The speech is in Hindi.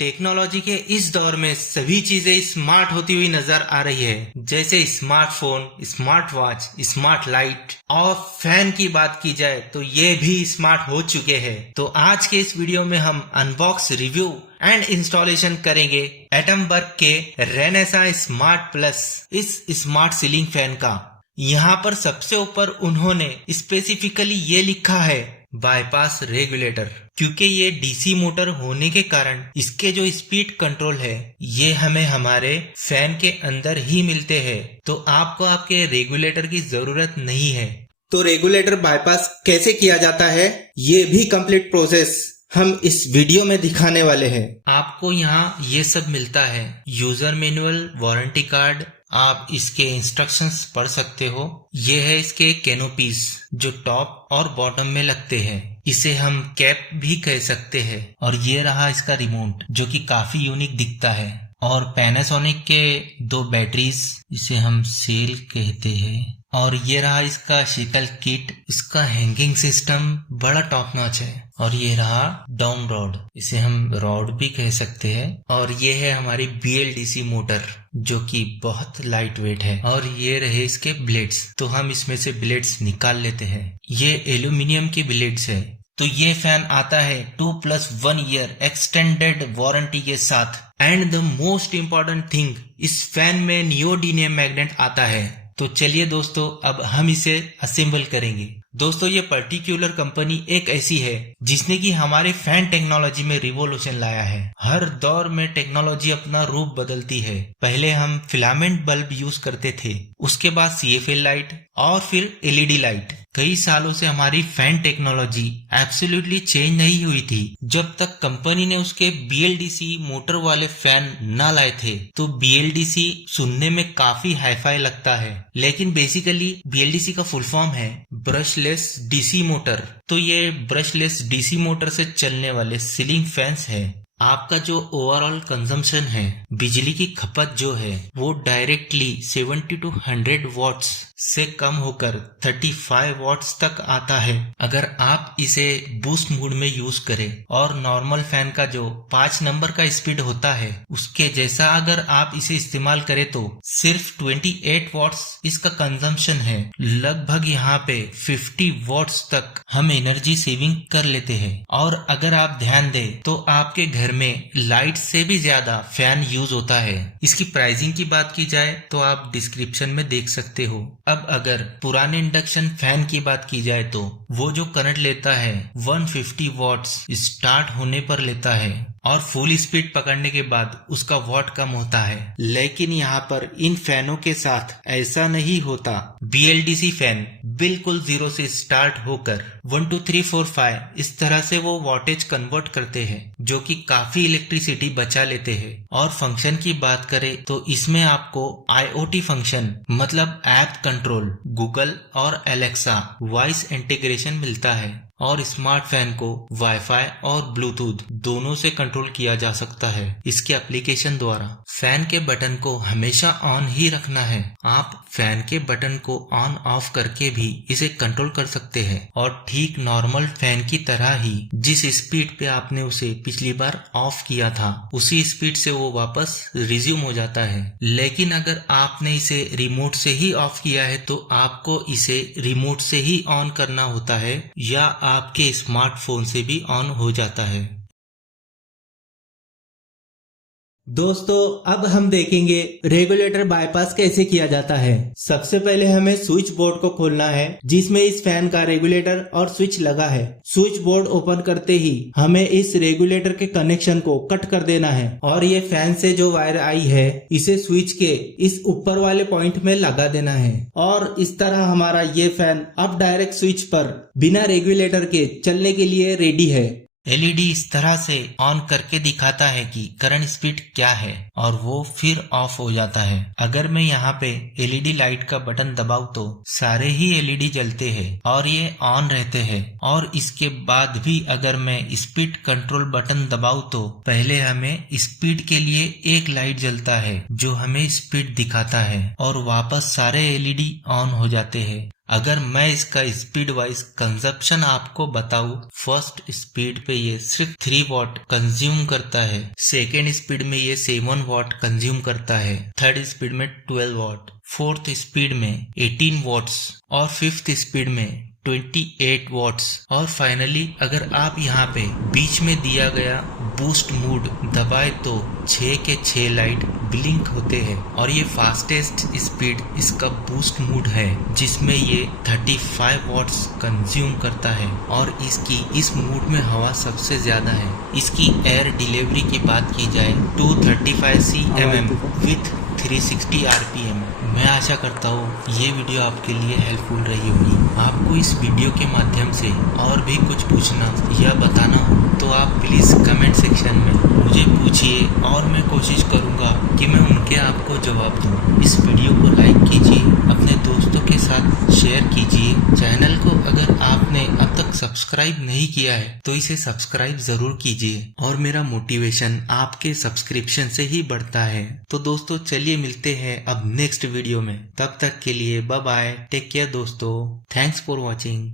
टेक्नोलॉजी के इस दौर में सभी चीजें स्मार्ट होती हुई नजर आ रही है, जैसे smartphone, smart watch, smart light और फैन की बात की जाए तो ये भी स्मार्ट हो चुके हैं। तो आज के इस वीडियो में हम अनबॉक्स, रिव्यू एंड इंस्टॉलेशन करेंगे एटमबर्ग के रेनेसा स्मार्ट प्लस इस स्मार्ट सीलिंग फैन का। यहाँ पर सबसे ऊपर उन्होंने स्पेसिफिकली ये लिखा है बाईपास रेगुलेटर, क्योंकि ये डीसी मोटर होने के कारण इसके जो स्पीड कंट्रोल है ये हमें हमारे फैन के अंदर ही मिलते हैं, तो आपको आपके रेगुलेटर की जरूरत नहीं है। तो रेगुलेटर बाईपास कैसे किया जाता है ये भी कंप्लीट प्रोसेस हम इस वीडियो में दिखाने वाले हैं। आपको यहाँ ये सब मिलता है, यूजर मैनुअल, वारंटी कार्ड, आप इसके इंस्ट्रक्शंस पढ़ सकते हो। ये है इसके कैनोपीज जो टॉप और बॉटम में लगते हैं, इसे हम कैप भी कह सकते हैं। और ये रहा इसका रिमोट जो कि काफी यूनिक दिखता है। और पैनासोनिक के 2 बैटरीज, इसे हम सेल कहते हैं। और ये रहा इसका शिकल किट, इसका हैंगिंग सिस्टम बड़ा टॉप नॉच है। और ये रहा डाउन रॉड, इसे हम रॉड भी कह सकते हैं। और ये है हमारी BLDC मोटर जो कि बहुत लाइट वेट है। और ये रहे इसके ब्लेड्स, तो हम इसमें से ब्लेड्स निकाल लेते हैं। ये एल्यूमिनियम के ब्लेड्स है। तो ये फैन आता है 2+1 ईयर एक्सटेंडेड वारंटी के साथ। And the most important thing, इस फैन में नियोडीमियम मैग्नेट आता है। तो चलिए दोस्तों, अब हम इसे असेंबल करेंगे। दोस्तों, ये पर्टिकुलर कंपनी एक ऐसी है जिसने कि हमारे फैन टेक्नोलॉजी में रिवोल्यूशन लाया है। हर दौर में टेक्नोलॉजी अपना रूप बदलती है। पहले हम फिलामेंट बल्ब यूज करते थे, उसके बाद CFL लाइट और फिर LED लाइट। कई सालों से हमारी फैन टेक्नोलॉजी एब्सोल्युटली चेंज नहीं हुई थी जब तक कंपनी ने उसके BLDC मोटर वाले फैन न लाए थे। तो BLDC सुनने में काफी हाईफाई लगता है, लेकिन बेसिकली BLDC का फुल फॉर्म है ब्रशलेस DC मोटर। तो ये ब्रशलेस DC मोटर से चलने वाले सीलिंग फैंस है। आपका जो ओवरऑल कंजम्पशन है, बिजली की खपत जो है, वो डायरेक्टली 70 to 100 वॉट्स से कम होकर 35 वॉट्स तक आता है अगर आप इसे बूस्ट मोड में यूज करें। और नॉर्मल फैन का जो 5 नंबर का स्पीड होता है उसके जैसा अगर आप इसे इस्तेमाल करें तो सिर्फ 28 वॉट्स इसका कंजम्पशन है। लगभग यहाँ पे 50 वॉट्स तक हम एनर्जी सेविंग कर लेते हैं। और अगर आप ध्यान दें तो आपके घर में लाइट से भी ज्यादा फैन यूज होता है। इसकी प्राइसिंग की बात की जाए तो आप डिस्क्रिप्शन में देख सकते हो। अब अगर पुराने इंडक्शन फैन की बात की जाए तो वो जो करंट लेता है 150 वॉट्स स्टार्ट होने पर लेता है और फुल स्पीड पकड़ने के बाद उसका वॉट कम होता है। लेकिन यहाँ पर इन फैनों के साथ ऐसा नहीं होता। BLDC फैन बिल्कुल 0 से स्टार्ट होकर 1 2 3 4 5 इस तरह से वो वॉटेज कन्वर्ट करते हैं, जो कि काफी इलेक्ट्रिसिटी बचा लेते हैं। और फंक्शन की बात करें तो इसमें आपको IOT फंक्शन मतलब ऐप कंट्रोल, गूगल और एलेक्सा वॉइस इंटीग्रेशन मिलता है। और स्मार्ट फैन को वाईफाई और ब्लूटूथ दोनों से कंट्रोल किया जा सकता है इसके एप्लीकेशन द्वारा। फैन के बटन को हमेशा ऑन ही रखना है। आप फैन के बटन को ऑन ऑफ करके भी इसे कंट्रोल कर सकते हैं। और ठीक नॉर्मल फैन की तरह ही जिस स्पीड पे आपने उसे पिछली बार ऑफ किया था उसी स्पीड से वो वापस रिज्यूम हो जाता है। लेकिन अगर आपने इसे रिमोट से ही ऑफ किया है तो आपको इसे रिमोट से ही ऑन करना होता है, या आपके स्मार्टफोन से भी ऑन हो जाता है। दोस्तों, अब हम देखेंगे रेगुलेटर बाईपास कैसे किया जाता है। सबसे पहले हमें स्विच बोर्ड को खोलना है जिसमें इस फैन का रेगुलेटर और स्विच लगा है। स्विच बोर्ड ओपन करते ही हमें इस रेगुलेटर के कनेक्शन को कट कर देना है और ये फैन से जो वायर आई है इसे स्विच के इस ऊपर वाले पॉइंट में लगा देना है। और इस तरह हमारा ये फैन अब डायरेक्ट स्विच पर बिना रेगुलेटर के चलने के लिए रेडी है। LED इस तरह से ऑन करके दिखाता है कि करंट स्पीड क्या है और वो फिर ऑफ हो जाता है। अगर मैं यहाँ पे LED लाइट का बटन दबाऊं तो सारे ही LED जलते हैं और ये ऑन रहते हैं। और इसके बाद भी अगर मैं स्पीड कंट्रोल बटन दबाऊं तो पहले हमें स्पीड के लिए एक लाइट जलता है जो हमें स्पीड दिखाता है और वापस सारे LED ऑन हो जाते हैं। अगर मैं इसका स्पीड वाइज कंजप्शन आपको बताऊं, फर्स्ट स्पीड पे ये सिर्फ 3 वॉट कंज्यूम करता है, सेकेंड स्पीड में ये 7 वॉट कंज्यूम करता है, थर्ड स्पीड में 12 वॉट, फोर्थ स्पीड में 18 वॉट्स और फिफ्थ स्पीड में 28 वॉट्स। और फाइनली अगर आप यहाँ पे बीच में दिया गया बूस्ट मोड दबाए तो 6 के 6 लाइट ब्लिंक होते हैं और ये फास्टेस्ट स्पीड इसका बूस्ट मोड है जिसमें ये 35 वॉट्स कंज्यूम करता है और इसकी इस मोड में हवा सबसे ज्यादा है। इसकी एयर डिलीवरी की बात की जाए 235 cm विथ 360 RPM। मैं आशा करता हूँ ये वीडियो आपके लिए हेल्पफुल रही होगी। आपको इस वीडियो के माध्यम से और भी कुछ पूछना या बताना हो तो आप प्लीज कमेंट सेक्शन में मुझे पूछिए और मैं कोशिश करूँगा कि मैं उनके आपको जवाब दूँ। इस वीडियो को लाइक कीजिए, अपने दोस्तों के साथ शेयर कीजिए। चैनल को अगर आपने अब तक सब्सक्राइब नहीं किया है तो इसे सब्सक्राइब जरूर कीजिए और मेरा मोटिवेशन आपके सब्सक्रिप्शन से ही बढ़ता है। तो दोस्तों चलिए मिलते हैं अब नेक्स्ट वीडियो में। तब तक के लिए बाय बाय, टेक केयर दोस्तों, थैंक्स फॉर वॉचिंग।